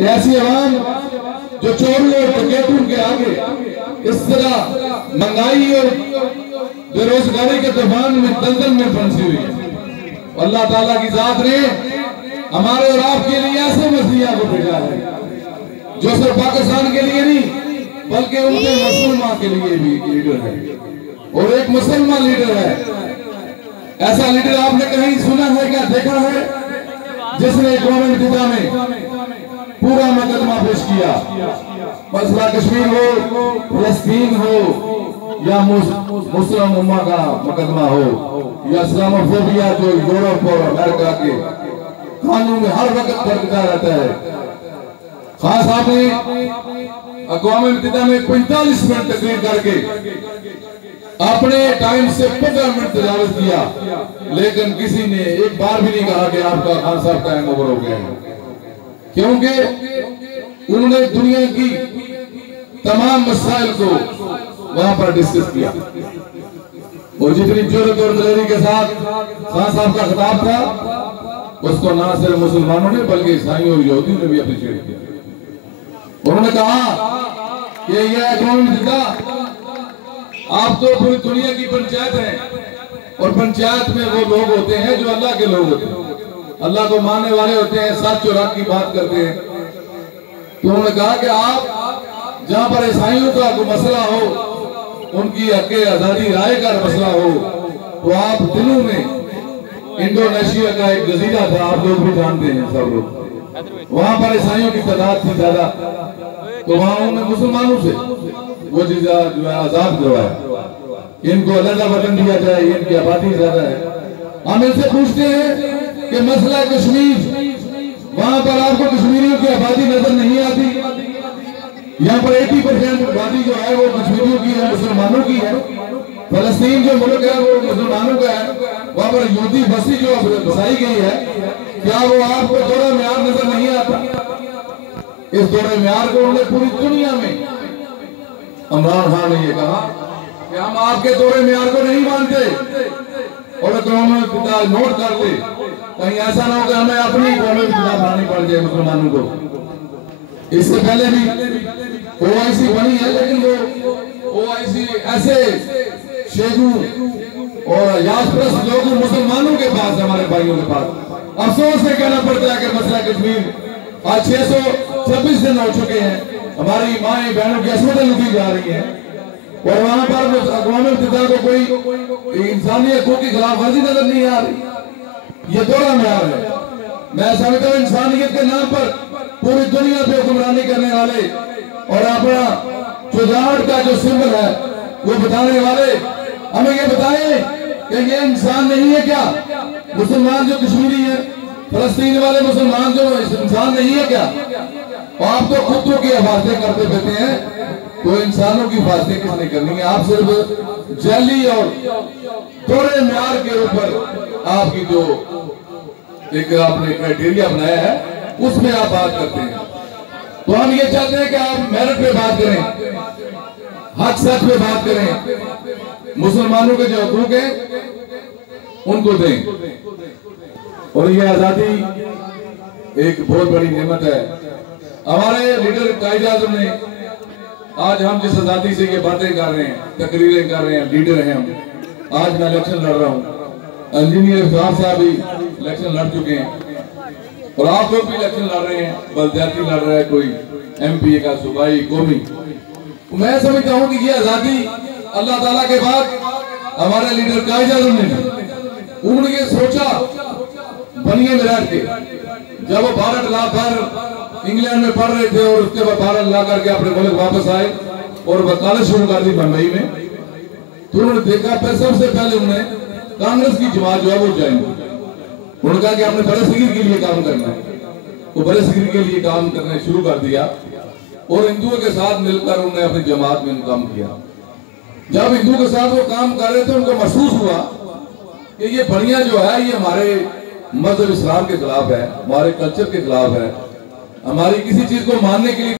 कि ऐसी आवाम जो चोरों और डकैतों के आगे इस तरह महंगाई और बेरोजगारी के तूफान में दलदल में फंसी हुई है। अल्लाह ताला की जात ने हमारे और आपके लिए ऐसे मसीहा को भेजा है जो सिर्फ पाकिस्तान के लिए नहीं बल्कि उनके मुसलमान के लिए भी लीडर है, और एक मुसलमान लीडर है। ऐसा लीडर आपने कहीं सुना है क्या, देखा है, जिसने कौम मुत्तहिदा में पूरा मुकदमा पेश किया? मसला कश्मीर हो, फलस्तीन हो, या मुस्लिम उम्मा का मुकदमा हो, या इस्लामोफोबिया जो यूरोप और अमेरिका के कानून में हर वक्त बरकरार रहता है। खास आपने कौम मुत्तहिदा में 45 मिनट तकरीर करके अपने टाइम से 15 मिनट तजावुज किया, लेकिन किसी ने एक बार भी नहीं कहा कि आपका खान साहब टाइम ओवर हो गया है, क्योंकि उन्होंने दुनिया की तमाम मसाइल को वहां पर डिस्कस किया। और जितनी जुर्रत और दलेरी के साथ खान साहब का खिताब था, उसको ना सिर्फ मुसलमानों ने बल्कि ईसाइयों और यहूदियों ने भी अप्रिशिएट किया। उन्होंने कहा कि यह कौम मुत्तहिदा, आप तो पूरी दुनिया की पंचायत हैं, और पंचायत में वो लोग होते हैं जो अल्लाह के लोग होते हैं, अल्लाह को मानने वाले होते हैं, सच और हक की बात करते हैं। तो उन्होंने कहा कि आप जहां पर ईसाइयों का कोई मसला हो, उनकी हक आजादी राय का मसला हो, तो आप दिनों में इंडोनेशिया का एक जजीरा था, आप लोग भी जानते हैं सब लोग, वहां पर ईसाइयों की तादाद थी ज्यादा, तो वहां उन्होंने मुसलमानों से वो जजीरा जो है आजाद करवाया, इनको अलग वतन दिया जाए, इनकी आबादी ज्यादा है। हम इनसे पूछते हैं कि मसला कश्मीर, वहां पर आपको कश्मीरियों की आबादी नजर नहीं आती? यहाँ पर 80% आबादी जो है वो कश्मीरियों की है, मुसलमानों की है। फलस्तीन जो मुल्क है वो मुसलमानों का है, वहां पर यहूदी बस्ती जो बसाई गई है, क्या वो आपको दौरा म्यार नजर नहीं आता? इस दौरे म्यार को उन्होंने पूरी दुनिया में, इमरान खान ने ये कहा कि हम आपके दौरे म्यार को नहीं मानते, और कौम मुत्तहिदा नोट कर ले, कहीं ऐसा ना हो कि हमें अपनी कौम मुत्तहिदा खानी पड़ जाए मुसलमानों को। इससे पहले भी ओआईसी बनी है, लेकिन वो ओआईसी ऐसे शेखू और यासप्रस्त लोग मुसलमानों के पास, हमारे भाइयों के पास अफसोस से कहना पड़ता है कि मसला कश्मीर आज 626 दिन हो चुके हैं, हमारी माएं बहनों की असमतें लुटी जा रही हैं, और वहां पर कौम मुत्तहिदा को कोई इंसानी हकों की खिलाफ वर्जी नजर नहीं आ रही। ये दौरा म्यार है। मैं समझता हूँ इंसानियत के नाम पर पूरी दुनिया पे हुक्मरानी करने वाले और अपना शुजाअत का जो सिंबल है वो बताने वाले हमें ये बताएं कि ये इंसान नहीं है क्या? मुसलमान जो कश्मीरी है, फलस्तीन वाले मुसलमान जो इंसान नहीं है क्या? और आप तो खुद की हिफाजतें करते रहते हैं, तो इंसानों की हिफाजतें किसने करनी है? आप सिर्फ जैली और दौरे म्यार के ऊपर आपकी जो एक आपने क्राइटेरिया बनाया है उसमें आप बात करते हैं। तो हम ये चाहते हैं कि आप मेरिट पे बात करें, हक सच पे बात करें, मुसलमानों के जो हकूक हैं उनको दें। और ये आजादी एक बहुत बड़ी नेमत है। हमारे लीडर कायद आज़म ने, आज हम जिस आजादी से ये बातें कर रहे हैं, तकरीरें कर रहे हैं, लीडर हैं हम। आज मैं इलेक्शन लड़ रहा हूँ, इंजीनियर साहब भी इलेक्शन लड़ चुके हैं, और आप लोग भी इलेक्शन लड़ रहे हैं, बलदियाती लड़ रहा है कोई, एमपी का, सूबाई, कौमी। मैं समझता हूँ कि ये आजादी अल्लाह ताला के बाद हमारे लीडर कायद आज़म ने, उन्होंने ये सोचा बनिए में रह के, जब वो भारत ला कर इंग्लैंड में पढ़ रहे थे और उसके बाद भारत ला करके अपने मुल्क वापस आए और वकालत शुरू कर दी मुंबई में, तो उन्होंने देखा सबसे पहले उन्होंने कांग्रेस की जमात जो है वो ज्वाइन की। उन्होंने कहा कि हमने बड़े सिगिर के लिए काम करना है, वो बड़े सिगिर के लिए काम करना शुरू कर दिया, और हिंदुओं के साथ मिलकर उन्होंने अपनी जमात में काम किया। जब हिंदुओं के साथ वो काम कर रहे थे, उनको महसूस हुआ कि ये बढ़िया जो है ये हमारे मजहब इस्लाम के खिलाफ है, हमारे कल्चर के खिलाफ है, हमारी किसी चीज को मानने के लिए